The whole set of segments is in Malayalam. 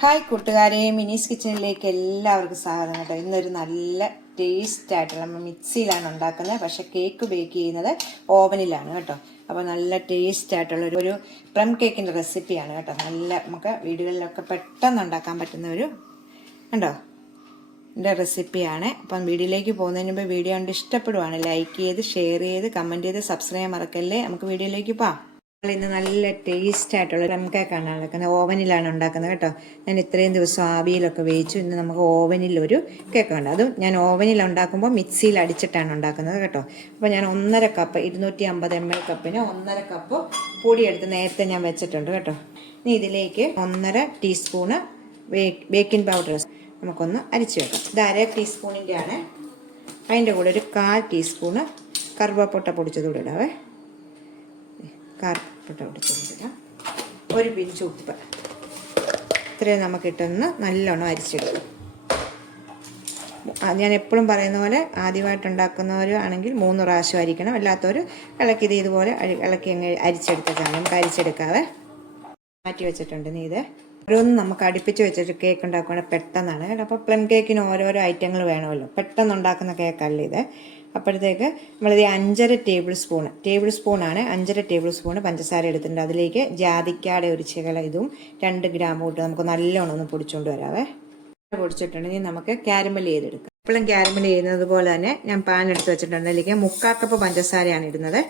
ഹായ് കൂട്ടുകാരെ, മിനീസ് കിച്ചണിലേക്ക് എല്ലാവർക്കും സ്വാഗതം കേട്ടോ. ഇന്നൊരു നല്ല ടേസ്റ്റ് ആയിട്ടുള്ള മിക്സിയിലാണ് ഉണ്ടാക്കുന്നത്, പക്ഷെ കേക്ക് ബേക്ക് ചെയ്യുന്നത് ഓവനിലാണ് കേട്ടോ. അപ്പോൾ നല്ല ടേസ്റ്റ് ആയിട്ടുള്ള ഒരു പ്ലം കേക്കിൻ്റെ റെസിപ്പിയാണ് കേട്ടോ. നല്ല നമുക്ക് വീടുകളിലൊക്കെ പെട്ടെന്ന് ഉണ്ടാക്കാൻ പറ്റുന്ന ഒരു കണ്ടോ എൻ്റെ റെസിപ്പിയാണ്. അപ്പം വീഡിയോയിലേക്ക് പോകുന്നതിന് മുമ്പ് വീഡിയോ കണ്ട് ഇഷ്ടപ്പെടുവാണ് ലൈക്ക് ചെയ്ത് ഷെയർ ചെയ്ത് കമൻറ്റ് ചെയ്ത് സബ്സ്ക്രൈബ് ചെയ്യാൻ മറക്കല്ലേ. നമുക്ക് വീഡിയോയിലേക്ക് പോകാം. ഇന്ന് നല്ല ടേസ്റ്റ് ആയിട്ടുള്ള പ്ലം കേക്കാണ് ഉണ്ടാക്കുന്നത്. ഓവനിലാണ് ഉണ്ടാക്കുന്നത് കേട്ടോ. ഞാൻ ഇത്രയും ദിവസം ആവിയിലൊക്കെ വേവിച്ചു. ഇന്ന് നമുക്ക് ഓവനിലൊരു കേക്ക് ഉണ്ട്. അതും ഞാൻ ഓവനിൽ ഉണ്ടാക്കുമ്പോൾ മിക്സിയിൽ അടിച്ചിട്ടാണ് ഉണ്ടാക്കുന്നത് കേട്ടോ. അപ്പോൾ ഞാൻ 1.5 കപ്പ് 250 ml കപ്പിന് 1.5 കപ്പ് പൊടിയെടുത്ത് നേരത്തെ ഞാൻ വെച്ചിട്ടുണ്ട് കേട്ടോ. ഇനി ഇതിലേക്ക് 1.5 ടീസ്പൂണ് ബേക്കിംഗ് പൗഡർ നമുക്കൊന്ന് അരിച്ചു വെക്കാം. ഇത് 1/2 ടീസ്പൂണിൻ്റെ ആണ്. അതിൻ്റെ കൂടെ ഒരു 1/4 ടീസ്പൂണ് കറുവപ്പട്ട പൊടിച്ചതുകൂടെ ഇടാവേ. കറുവപ്പട്ട പൊടിച്ചതിടാം. ഒരു പിഞ്ച് ഉപ്പ്. ഇത്രയും നമുക്കിട്ടൊന്ന് നല്ലോണം അരിച്ചെടുക്കും. ഞാൻ എപ്പോഴും പറയുന്ന പോലെ ആദ്യമായിട്ട് ഉണ്ടാക്കുന്നവർ ആണെങ്കിൽ 3 പ്രാവശ്യം അരിക്കണം. അല്ലാത്തവർ ഇളക്കി ഇതുപോലെ ഇളക്കി അങ്ങ് അരിച്ചെടുത്തതാണ്. നമുക്ക് അരിച്ചെടുക്കാതെ മാറ്റി വെച്ചിട്ടുണ്ട്. ഇത് ഓരോന്നും നമുക്ക് അടുപ്പിച്ച് വെച്ചിട്ട് കേക്ക് ഉണ്ടാക്കുകയാണെങ്കിൽ പെട്ടെന്നാണ് കേട്ടോ. അപ്പോൾ പ്ലം കേക്കിന് ഓരോരോ ഐറ്റങ്ങൾ വേണമല്ലോ. പെട്ടെന്ന് ഉണ്ടാക്കുന്ന കേക്കല്ല ഇത്. അപ്പോഴത്തേക്ക് നമ്മളിത് 5.5 ടേബിൾ സ്പൂണാണ്. 5.5 ടേബിൾ സ്പൂൺ പഞ്ചസാര എടുത്തിട്ടുണ്ട്. അതിലേക്ക് ജാതിക്കാടെ ഒരു ചികല ഇതും 2 ഗ്രാം ഇട്ട് നമുക്ക് നല്ലോണം ഒന്ന് പൊടിച്ചുകൊണ്ട് വരാവേ. പൊടിച്ചിട്ടുണ്ടെങ്കിൽ നമുക്ക് ക്യാരമൽ ചെയ്തെടുക്കാം. എപ്പോഴും ക്യാരമൽ ചെയ്യുന്നത് പോലെ തന്നെ ഞാൻ പാൻ എടുത്ത് വെച്ചിട്ടുണ്ട്. അതിലേക്ക് 1/4 കപ്പ് പഞ്ചസാരയാണ് ഇടുന്നത്.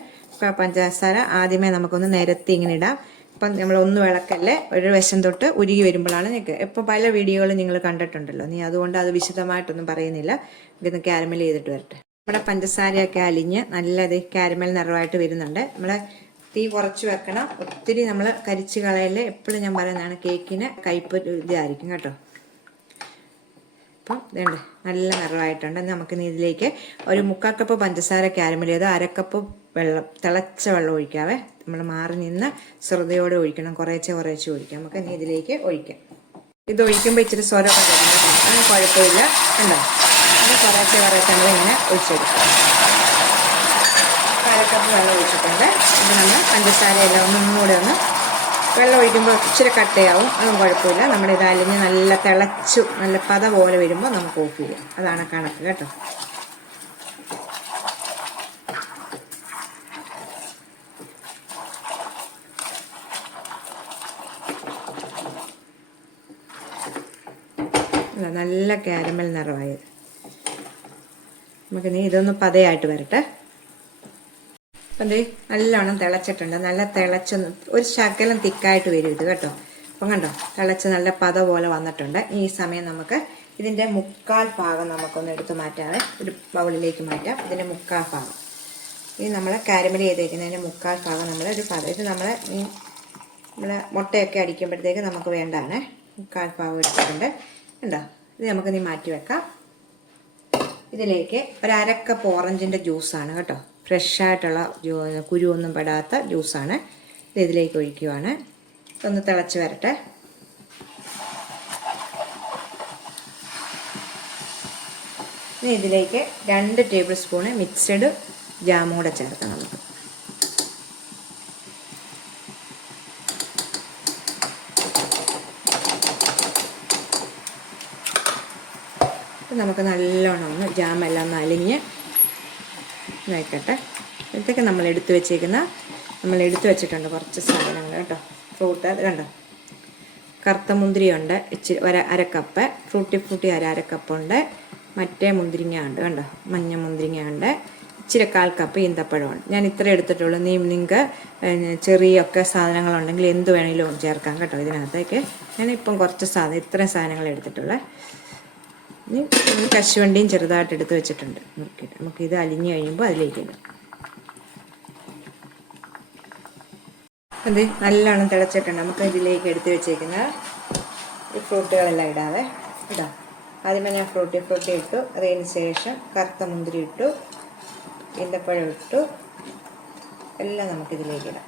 പഞ്ചസാര ആദ്യമേ നമുക്കൊന്ന് നിരത്തി ഇങ്ങനെ ഇടാം. അപ്പം നമ്മൾ ഒന്നും ഇളക്കല്ലേ. ഒരു വശം തൊട്ട് ഉരുകി വരുമ്പോഴാണ് നിങ്ങൾക്ക് ഇപ്പം പല വീഡിയോകളും നിങ്ങൾ കണ്ടിട്ടുണ്ടല്ലോ. അതുകൊണ്ട് അത് വിശദമായിട്ടൊന്നും പറയുന്നില്ല. ഇതൊന്ന് ക്യാരമൽ ചെയ്തിട്ട് വരട്ടെ. നമ്മുടെ പഞ്ചസാരയൊക്കെ അലിഞ്ഞ് നല്ലത് ക്യാരമൽ നിറവായിട്ട് വരുന്നുണ്ട്. നമ്മൾ തീ കുറച്ച് വെക്കണം. ഒത്തിരി നമ്മൾ കരിച്ച് കളയല്ലേ. എപ്പോഴും ഞാൻ പറയുന്നതാണ്, കേക്കിന് കയ്പ്പ് ഇതായിരിക്കും കേട്ടോ. അപ്പം ഇതുണ്ട്, നല്ല നിറവായിട്ടുണ്ട്. നമുക്കിനി ഇതിലേക്ക് ഒരു 1/4 കപ്പ് പഞ്ചസാര ക്യാരമൽ ചെയ്ത് 1/2 കപ്പ് വെള്ളം, തിളച്ച വെള്ളം ഒഴിക്കാവേ. നമ്മൾ മാറി നിന്ന് ശ്രദ്ധയോടെ ഒഴിക്കണം. കുറേശ്ശെ ഒഴിക്കാം. നമുക്ക് ഇനി ഇതിലേക്ക് ഒഴിക്കാം. ഇത് ഒഴിക്കുമ്പോൾ ഇച്ചിരി സ്വരമൊക്കെ തരുന്നത് അങ്ങനെ കുഴപ്പമില്ല. ഉണ്ടോ? അത് കുറേശ്ശെ നമ്മൾ ഇങ്ങനെ ഒഴിച്ചെടുക്കാം. 1/2 കപ്പ് വെള്ളം ഒഴിച്ചിട്ടുണ്ട്. ഇത് നമ്മൾ പഞ്ചസാരയെല്ലാം ഒന്നുകൂടെ ഒന്ന് വെള്ളം ഒഴിക്കുമ്പോൾ ഇച്ചിരി കട്ടയാവും. അതൊന്നും കുഴപ്പമില്ല. നമ്മുടെ ഇത് അലിഞ്ഞ് നല്ല തിളച്ചു നല്ല പത പോലെ വരുമ്പോൾ നമുക്ക് ഓഫ് ചെയ്യാം. അതാണ് കണക്ക് കേട്ടോ. നല്ല ക്യാരമൽ നിറവായത്. നമുക്കിനി ഇതൊന്ന് പതയായിട്ട് വരട്ടെ. അപ്പം ഇത് നല്ലോണം തിളച്ചിട്ടുണ്ട്. നല്ല തിളച്ചൊന്ന് ഒരു ശകലം തിക്കായിട്ട് വരും ഇത് കേട്ടോ. അപ്പം കണ്ടോ, തിളച്ച് നല്ല പത പോലെ വന്നിട്ടുണ്ട്. ഈ സമയം നമുക്ക് ഇതിൻ്റെ 1/4 ഭാഗം നമുക്കൊന്ന് എടുത്ത് മാറ്റാതെ ഒരു ബൗളിലേക്ക് മാറ്റാം. ഇതിൻ്റെ 1/4 ഭാഗം ഈ നമ്മൾ കാരമൽ ചെയ്തേക്കുന്നതിൻ്റെ 1/4 ഭാഗം നമ്മൾ ഒരു പത ഇത് നമ്മൾ മുട്ടയൊക്കെ അടിക്കുമ്പോഴത്തേക്ക് നമുക്ക് വേണ്ടാണ്. 1/4 ഭാഗം എടുത്തിട്ടുണ്ട്. ഉണ്ടോ? ഇത് നമുക്കിനി മാറ്റി വെക്കാം. ഇതിലേക്ക് ഒരു 1/2 കപ്പ് ഓറഞ്ചിൻ്റെ ജ്യൂസാണ് കേട്ടോ. ഫ്രഷായിട്ടുള്ള കുരുവൊന്നും പെടാത്ത ജ്യൂസാണ്. ഇത് ഇതിലേക്ക് ഒഴിക്കുവാണ്. ഒന്ന് തിളച്ച് വരട്ടെ. ഇനി ഇതിലേക്ക് 2 ടേബിൾ സ്പൂണ് മിക്സഡ് ജാമും കൂടെ ചേർക്കണം നമുക്ക്. നമുക്ക് നല്ലോണം ഒന്ന് ജാമെല്ലാം ഒന്ന് അലിഞ്ഞ് നോക്കട്ടെ. ഇതൊക്കെ നമ്മൾ എടുത്തു വെച്ചിട്ടുണ്ട് കുറച്ച് സാധനങ്ങൾ കേട്ടോ. ഫ്രൂട്ട് അത് കണ്ടോ, കറുത്ത മുന്തിരിയുണ്ട് ഇച്ചിരി 1/2 കപ്പ്, ഫ്രൂട്ടി 1/2 കപ്പുണ്ട്, മറ്റേ മുന്തിരിങ്ങ ഉണ്ട് കണ്ടോ, മഞ്ഞ മുന്തിരിങ്ങ ഉണ്ട്, ഇച്ചിരി 1/4 കപ്പ് ഈന്തപ്പഴമുണ്ട്. ഞാൻ ഇത്ര എടുത്തിട്ടുള്ളൂ. നിങ്ങൾക്ക് ചെറിയൊക്കെ സാധനങ്ങളുണ്ടെങ്കിൽ എന്ത് വേണമെങ്കിലും ചേർക്കാം കേട്ടോ. ഇതിനകത്തേക്ക് ഞാനിപ്പം കുറച്ച് ഇത്രയും സാധനങ്ങൾ എടുത്തിട്ടുള്ളത്. ഇനി കശുവണ്ടിയും ചെറുതായിട്ട് എടുത്ത് വെച്ചിട്ടുണ്ട്. നമുക്കിത് അലിഞ്ഞ് കഴിയുമ്പോൾ അതിലേക്ക് ഇടാം. അത് നല്ലോണം തിളച്ചിട്ടുണ്ട്. നമുക്ക് ഇതിലേക്ക് എടുത്ത് വെച്ചേക്കുന്ന ഈ ഫ്രൂട്ടുകളെല്ലാം ഇടാം. ആദ്യമേ ഞാൻ ഫ്രൂട്ടി ഇട്ടു. അതിന് ശേഷം കറുത്ത മുന്തിരി ഇട്ടു, ഈന്തപ്പഴം ഇട്ടു, എല്ലാം നമുക്കിതിലേക്ക് ഇടാം.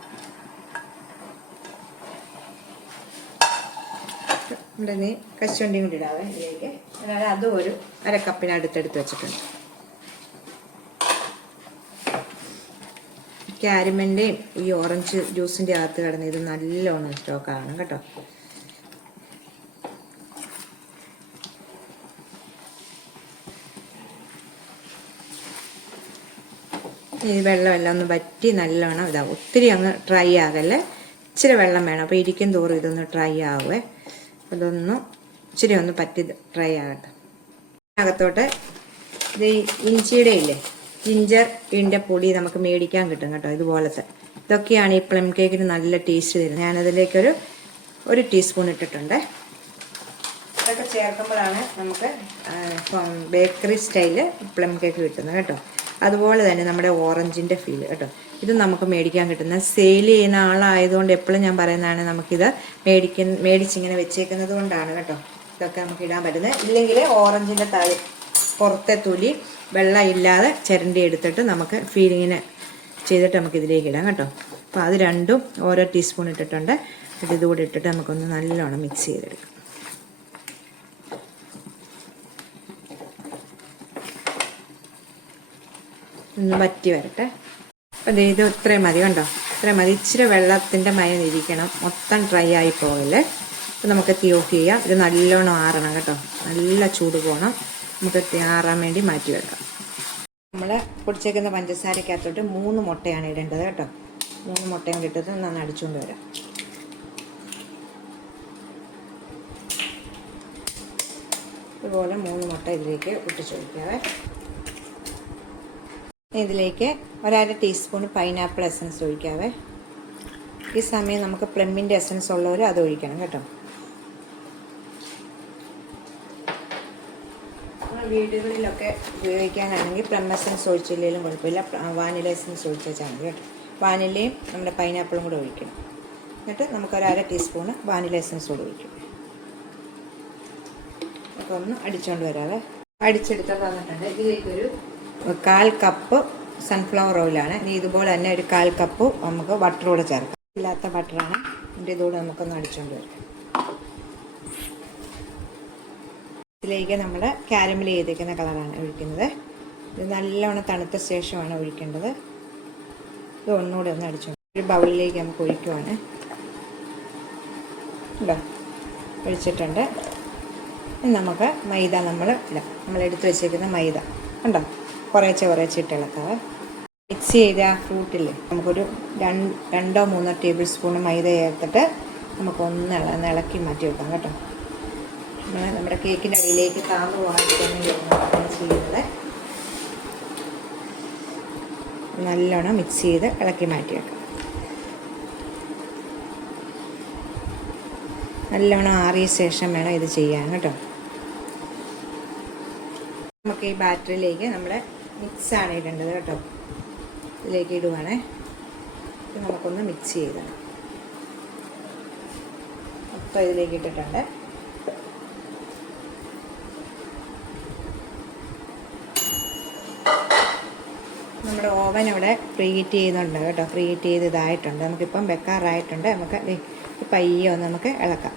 ഇവിടെ നീ കശുവണ്ടിയും കൂടി ഇടാവേ ഇതിലേക്ക്. അതായത് അതും ഒരു 1/2 കപ്പിന് അടുത്തെടുത്ത് വെച്ചിട്ടുണ്ട്. ക്യാരമലിൻ്റെയും ഈ ഓറഞ്ച് ജ്യൂസിൻ്റെ അകത്ത് കിടന്ന് ഇത് നല്ലോണം സ്റ്റോക്കാണ് കേട്ടോ. ഈ വെള്ളമെല്ലാം ഒന്ന് വറ്റി നല്ലോണം ഇതാവും. ഒത്തിരി അങ്ങ് ഡ്രൈ ആകല്ലേ, ഇച്ചിരി വെള്ളം വേണം. അപ്പോൾ ഇരിക്കും തോറും ഇതൊന്ന് ഡ്രൈ ആവുമേ. അതൊന്ന് ഇച്ചിരി ഒന്ന് പറ്റി ഡ്രൈ ആകട്ടെ. അകത്തോട്ട് ഇത് ഇഞ്ചിയുടെ ഇല്ലേ, ജിഞ്ചറിൻ്റെ പൊടി നമുക്ക് മേടിക്കാൻ കിട്ടും കേട്ടോ, ഇതുപോലത്തെ. ഇതൊക്കെയാണ് ഈ പ്ലം കേക്കിന് നല്ല ടേസ്റ്റ് തരുന്നത്. ഞാനതിലേക്കൊരു 1 ടീസ്പൂൺ ഇട്ടിട്ടുണ്ട്. ഇതൊക്കെ ചേർക്കുമ്പോഴാണ് നമുക്ക് ബേക്കറി സ്റ്റൈല് പ്ലം കേക്ക് കിട്ടുന്നത് കേട്ടോ. അതുപോലെ തന്നെ നമ്മുടെ ഓറഞ്ചിൻ്റെ ഫീൽ കേട്ടോ. ഇത് നമുക്ക് മേടിക്കാൻ കിട്ടുന്ന സെയിൽ ചെയ്യുന്ന ആളായതുകൊണ്ട് എപ്പോഴും ഞാൻ പറയുന്നതാണ്, നമുക്കിത് മേടിച്ചിങ്ങനെ വെച്ചേക്കുന്നത് കൊണ്ടാണ് കേട്ടോ ഇതൊക്കെ നമുക്ക് ഇടാൻ പറ്റുന്നത്. ഇല്ലെങ്കിൽ ഓറഞ്ചിൻ്റെ പുറത്തെ തൊലി വെള്ളം ഇല്ലാതെ ചിരണ്ടി എടുത്തിട്ട് നമുക്ക് ഫീലിങ്ങിന് ചെയ്തിട്ട് നമുക്ക് ഇതിലേക്ക് ഇടാം കേട്ടോ. അപ്പോൾ അത് രണ്ടും ഓരോ ടീസ്പൂൺ ഇട്ടിട്ടുണ്ട്. ഇതുകൂടി ഇട്ടിട്ട് നമുക്കൊന്ന് നല്ലോണം മിക്സ് ചെയ്തെടുക്കാം. ഒന്ന് വറ്റി വരട്ടെ. അപ്പോൾ ഇത് ഇത്രയും മതി കണ്ടോ, ഇത്രയും മതി. ഇച്ചിരി വെള്ളത്തിൻ്റെ മയം ഇരിക്കണം, മൊത്തം ഡ്രൈ ആയി പോകല്ലേ. അപ്പോൾ നമുക്ക് തീ ഓഫ് ചെയ്യാം. ഇത് നല്ലോണം ആറണം കേട്ടോ, നല്ല ചൂട് പോകണം. നമുക്ക് ആറാൻ വേണ്ടി മാറ്റി വെക്കാം. നമ്മൾ പൊടിച്ചേക്കുന്ന പഞ്ചസാരക്കകത്തോട്ട് 3 മുട്ടയാണ് ഇടേണ്ടത് കേട്ടോ. 3 മുട്ടയും ഇട്ടിട്ട് നന്നായി അടിച്ചുകൊണ്ട് വരാം. ഇതുപോലെ 3 മുട്ട ഇതിലേക്ക് ഒട്ടിച്ചു വയ്ക്കാവേ. ഇതിലേക്ക് 1/2 ടീസ്പൂൺ പൈനാപ്പിൾ എസൻസ് ഒഴിക്കാവേ. ഈ സമയം നമുക്ക് പ്ലമ്മിൻ്റെ എസൻസ് ഉള്ളവർ അത് ഒഴിക്കണം കേട്ടോ. വീടുകളിലൊക്കെ ഉപയോഗിക്കാനാണെങ്കിൽ പ്ലം എസൻസ് ഒഴിച്ചില്ലെങ്കിലും കുഴപ്പമില്ല, വാനില എസൻസ് ഒഴിച്ചാൽ മതി കേട്ടോ. വാനിലയും നമ്മുടെ പൈനാപ്പിളും കൂടെ ഒഴിക്കണം. എന്നിട്ട് നമുക്ക് 1/2 ടീസ്പൂണ് വാനില എസൻസ് കൂടെ ഒഴിക്കും. അപ്പോൾ ഒന്ന് അടിച്ചുകൊണ്ട് വരാവേ. അടിച്ചെടുത്തോണ്ട് വന്നിട്ടുണ്ട്. ഇതിലേക്കൊരു 1/4 കപ്പ് സൺഫ്ലവർ ഓയിലാണ്. ഇനി ഇതുപോലെ തന്നെ ഒരു 1/4 കപ്പ് നമുക്ക് ബട്ടർ കൂടെ ചേർക്കാം. ഇല്ലാത്ത ബട്ടറാണ്. ഇതിൻ്റെ ഇതുകൂടെ നമുക്കൊന്ന് അടിച്ചുകൊണ്ട് വരാം. ഇതിലേക്ക് നമ്മൾ കാരമൽ ചെയ്തേക്കുന്ന കളറാണ് ഒഴിക്കുന്നത്. ഇത് നല്ലവണ്ണം തണുത്ത ശേഷമാണ് ഒഴിക്കേണ്ടത്. ഇത് ഒന്നുകൂടെ ഒന്ന് അടിച്ചുകൊണ്ട് ഒരു ബൗളിലേക്ക് നമുക്ക് ഒഴിക്കുവാണ്. ഉണ്ടോ, ഒഴിച്ചിട്ടുണ്ട്. ഇനി നമുക്ക് മൈദ നമ്മൾ എടുത്ത് വെച്ചേക്കുന്ന മൈദ ഉണ്ടോ, കുറേശ്ശെ ഇട്ട് ഇളക്കാവേ. മിക്സ് ചെയ്ത ആ ഫ്രൂട്ടില്ലേ, നമുക്കൊരു 2-3 ടേബിൾ സ്പൂൺ മൈദ ചേർത്തിട്ട് നമുക്കൊന്ന് ഇളക്കി മാറ്റി വെക്കാം കേട്ടോ. നമ്മുടെ കേക്കിൻ്റെ അടിയിലേക്ക് താന്നു പോകാൻ ചെയ്യുന്നത്. നല്ലോണം മിക്സ് ചെയ്ത് ഇളക്കി മാറ്റി വെക്കാം. നല്ലോണം ആറിയ ശേഷം വേണം ഇത് ചെയ്യാൻ കേട്ടോ. നമുക്ക് ഈ ബാറ്ററിയിലേക്ക് നമ്മൾ മിക്സാണ് ഇടേണ്ടത് കേട്ടോ. ഇതിലേക്ക് ഇടുവാണേ. ഇത് നമുക്കൊന്ന് മിക്സ് ചെയ്തണം. മൊത്തം ഇതിലേക്ക് ഇട്ടിട്ടുണ്ട്. നമ്മുടെ ഓവൻ ഇവിടെ പ്രീഹീറ്റ് ചെയ്യുന്നുണ്ട് കേട്ടോ. പ്രീഹീറ്റ് ചെയ്ത് ഇതായിട്ടുണ്ട്. നമുക്കിപ്പം വെക്കാറായിട്ടുണ്ട്. നമുക്ക് പയ്യെ ഒന്ന് നമുക്ക് ഇളക്കാം.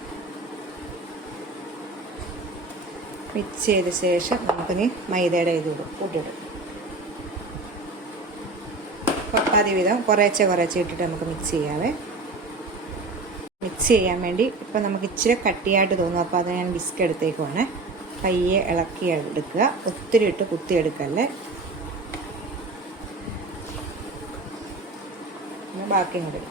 മിക്സ് ചെയ്ത ശേഷം നമുക്കിനി മൈദയുടെ കൂട്ടിയിടും. പപ്പാതി വിധം കുറേശ്ശെ ഇട്ടിട്ട് നമുക്ക് മിക്സ് ചെയ്യാവേ. മിക്സ് ചെയ്യാൻ വേണ്ടി ഇപ്പം നമുക്ക് ഇച്ചിരി കട്ടിയായിട്ട് തോന്നും. അപ്പോൾ അത് ഞാൻ വിസ്ക് എടുത്തേക്കുവാണ്. പയ്യെ ഇളക്കി എടുക്കുക. ഒത്തിരി ഇട്ട് കുത്തിയെടുക്കല്ലേ. പിന്നെ ബാക്കി കൂടി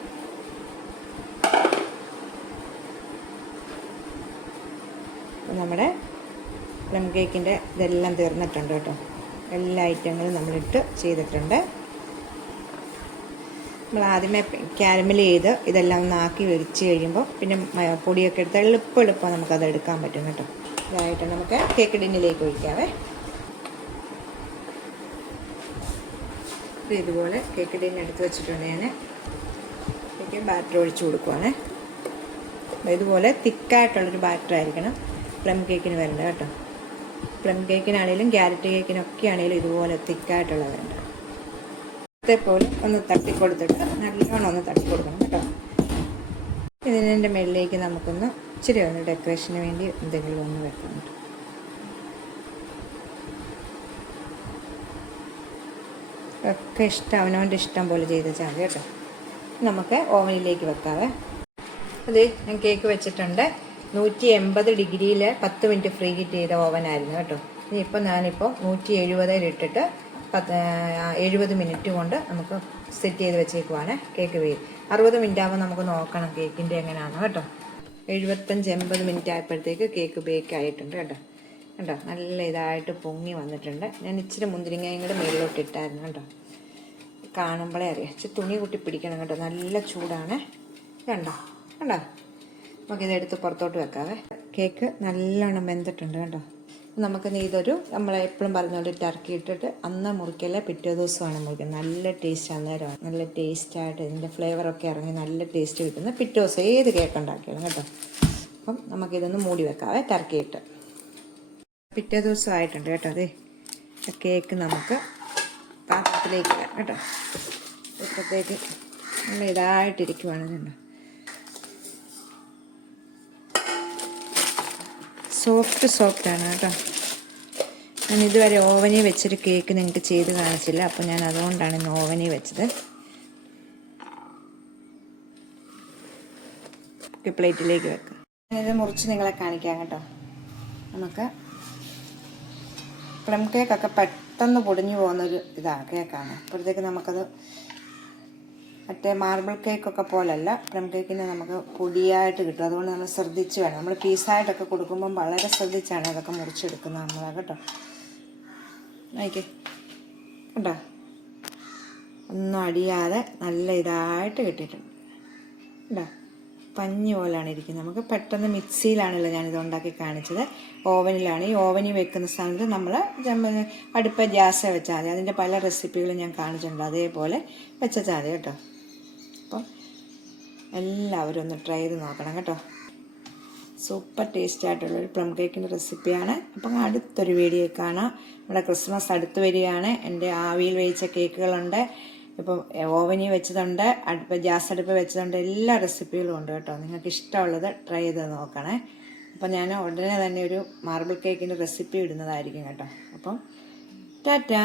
നമ്മുടെ പ്ലം കേക്കിൻ്റെ ഇതെല്ലാം തീർന്നിട്ടുണ്ട് കേട്ടോ. എല്ലാ ഐറ്റങ്ങളും നമ്മളിട്ട് ചെയ്തിട്ടുണ്ട്. നമ്മൾ ആദ്യമേ കാരമൽ ചെയ്ത് ഇതെല്ലാം ഒന്ന് ആക്കി വെച്ച് കഴിയുമ്പോൾ പിന്നെ പൊടിയൊക്കെ എടുത്ത് എളുപ്പം നമുക്കത് എടുക്കാൻ പറ്റും കേട്ടോ. ഇതായിട്ട് നമുക്ക് കേക്ക് ടിന്നിലേക്ക് ഒഴിക്കാവേ. ഇതുപോലെ കേക്ക് ടിന്ന് എടുത്ത് വെച്ചിട്ടുണ്ട്. ഞാൻ ബാറ്റർ ഒഴിച്ച് കൊടുക്കുവാണ്. ഇതുപോലെ തിക്കായിട്ടുള്ളൊരു ബാറ്റർ ആയിരിക്കണം പ്ലം കേക്കിന് വരേണ്ടത് കേട്ടോ. പ്ലം കേക്കിനാണെങ്കിലും ക്യാരറ്റ് കേക്കിനൊക്കെ ആണെങ്കിലും ഇതുപോലെ തിക്കായിട്ടുള്ള വേണ്ട. അതേപോലെ ഒന്ന് തട്ടിക്കൊടുത്തിട്ട് നല്ലോണം ഒന്ന് തട്ടിക്കൊടുക്കണം കേട്ടോ. ഇതിൻ്റെ മേളിലേക്ക് നമുക്കൊന്ന് ഇച്ചിരി ഒന്ന് ഡെക്കറേഷന് വേണ്ടി എന്തെങ്കിലും ഒന്ന് വെക്കണം. ഒക്കെ അവനവൻ്റെ ഇഷ്ടം പോലെ ചെയ്ത് വെച്ചാൽ കേട്ടോ. നമുക്ക് ഓവനിലേക്ക് വെക്കാവേ. അത് ഞാൻ കേക്ക് വെച്ചിട്ടുണ്ട്. 180 ഡിഗ്രിയിൽ 10 മിനിറ്റ് ഫ്രീ ഹീറ്റ് ചെയ്ത ഓവനായിരുന്നു കേട്ടോ. ഇനിയിപ്പോൾ ഞാനിപ്പോൾ 170 ഇട്ടിട്ട് 70 മിനിറ്റ് കൊണ്ട് നമുക്ക് സെറ്റ് ചെയ്ത് വെച്ചേക്കുവാണ് കേക്ക് വേവ്. 60 മിനിറ്റ് ആകുമ്പോൾ നമുക്ക് നോക്കണം കേക്കിൻ്റെ എങ്ങനെയാണ് കേട്ടോ. 75-80 മിനിറ്റ് ആയപ്പോഴത്തേക്ക് കേക്ക് ബേക്ക് ആയിട്ടുണ്ട് കേട്ടോ. കണ്ടോ നല്ല ഇതായിട്ട് പൊങ്ങി വന്നിട്ടുണ്ട്. ഞാൻ ഇച്ചിരി മുന്തിരിങ്ങയും കൂടെ മേളിലോട്ട് ഇട്ടായിരുന്നു കേട്ടോ. കാണുമ്പോഴേ അറിയാം. ഇച്ചിരി തുണി കൂട്ടി പിടിക്കണം കേട്ടോ. നല്ല ചൂടാണ്. കണ്ടോ കണ്ടോ. നമുക്കിതെടുത്ത് പുറത്തോട്ട് വെക്കാവേ. കേക്ക് നല്ലോണം വെന്തിട്ടുണ്ട് കേട്ടോ. നമുക്കിന്ന് ഇതൊരു നമ്മൾ എപ്പോഴും പറഞ്ഞ പോലെ ടർക്കി ഇട്ടിട്ട് അന്ന് മുറിക്കല്ല, പിറ്റേ ദിവസമാണ് മുറിക്കുന്നത്. നല്ല ടേസ്റ്റ് അന്നേരമാണ്. നല്ല ടേസ്റ്റായിട്ട് ഇതിൻ്റെ ഫ്ലേവറൊക്കെ ഇറങ്ങി നല്ല ടേസ്റ്റ് കിട്ടുന്നത് പിറ്റേ ദിവസം ഏത് കേക്ക് ഉണ്ടാക്കിയാലും കേട്ടോ. അപ്പം നമുക്കിതൊന്ന് മൂടി വെക്കാവേ ടർക്കി ഇട്ട്. പിറ്റേ ദിവസം ആയിട്ടുണ്ട് കേട്ടോ. അതെ കേക്ക് നമുക്ക് പാത്രത്തിലേക്ക് ഇടാം കേട്ടോ. ഇപ്പോഴത്തേക്ക് നല്ല ഇതായിട്ടിരിക്കുവാണ്. കേട്ടോ സോഫ്റ്റാണ് കേട്ടോ. ഞാൻ ഇതുവരെ ഓവനിൽ വെച്ചൊരു കേക്ക് നിങ്ങൾക്ക് ചെയ്ത് കാണിച്ചില്ല. അപ്പോൾ ഞാൻ അതുകൊണ്ടാണ് ഇന്ന് ഓവനിൽ വെച്ചത്. പ്ലേറ്റിലേക്ക് വെക്കാം. ഞാനിത് മുറിച്ച് നിങ്ങളെ കാണിക്കാം കേട്ടോ. നമുക്ക് പ്ലം കേക്കൊക്കെ പെട്ടെന്ന് പൊടിഞ്ഞു പോകുന്നൊരു കേക്കാണ്. അപ്പോഴത്തേക്ക് നമുക്കത് മറ്റേ മാർബിൾ കേക്കൊക്കെ പോലല്ല, പ്ലം കേക്കിന് നമുക്ക് പൊടിയായിട്ട് കിട്ടും. അതുകൊണ്ട് നമ്മൾ ശ്രദ്ധിച്ച് വേണം. നമ്മൾ പീസായിട്ടൊക്കെ കൊടുക്കുമ്പം വളരെ ശ്രദ്ധിച്ചാണ് അതൊക്കെ മുറിച്ചെടുക്കുന്നത് നമ്മളാണ് കേട്ടോ. നോക്കിക്കേ കേട്ടോ, ഒന്നും അടിയാതെ നല്ല ഇതായിട്ട് കിട്ടിയിട്ടുണ്ട് കേട്ടോ. പഞ്ഞി പോലെയാണ് ഇരിക്കുന്നത്. നമുക്ക് പെട്ടെന്ന് മിക്സിയിലാണല്ലോ ഞാനിത് ഉണ്ടാക്കി കാണിച്ചത്. ഓവനിലാണ്. ഈ ഓവനിൽ വെക്കുന്ന സ്ഥാനത്ത് നമ്മൾ അടുപ്പ് ഗ്യാസ് വെച്ചാൽ മതി. അതിൻ്റെ പല റെസിപ്പികളും ഞാൻ കാണിച്ചിട്ടുണ്ട്. അതേപോലെ വെച്ചാൽ മതി കേട്ടോ. അപ്പം എല്ലാവരും ഒന്ന് ട്രൈ ചെയ്ത് നോക്കണം കേട്ടോ. സൂപ്പർ ടേസ്റ്റ് ആയിട്ടുള്ളൊരു പ്ലം കേക്കിൻ്റെ റെസിപ്പിയാണ്. അപ്പം അടുത്തൊരു വീഡിയോ കാണാം. നമ്മുടെ ക്രിസ്മസ് അടുത്ത് വരികയാണ്. എൻ്റെ ആവിയിൽ വേവിച്ച കേക്കുകളുണ്ട്, ഇപ്പം ഓവനിൽ വെച്ചതുണ്ട്, ഗ്യാസ് അടുപ്പ് വെച്ചതുണ്ട്. എല്ലാ റെസിപ്പികളും ഉണ്ട് കേട്ടോ. നിങ്ങൾക്ക് ഇഷ്ടമുള്ളത് ട്രൈ ചെയ്ത് നോക്കണേ. അപ്പം ഞാൻ ഉടനെ തന്നെ ഒരു മാർബിൾ കേക്കിൻ്റെ റെസിപ്പി ഇടുന്നതായിരിക്കും കേട്ടോ. അപ്പം ടാറ്റാ.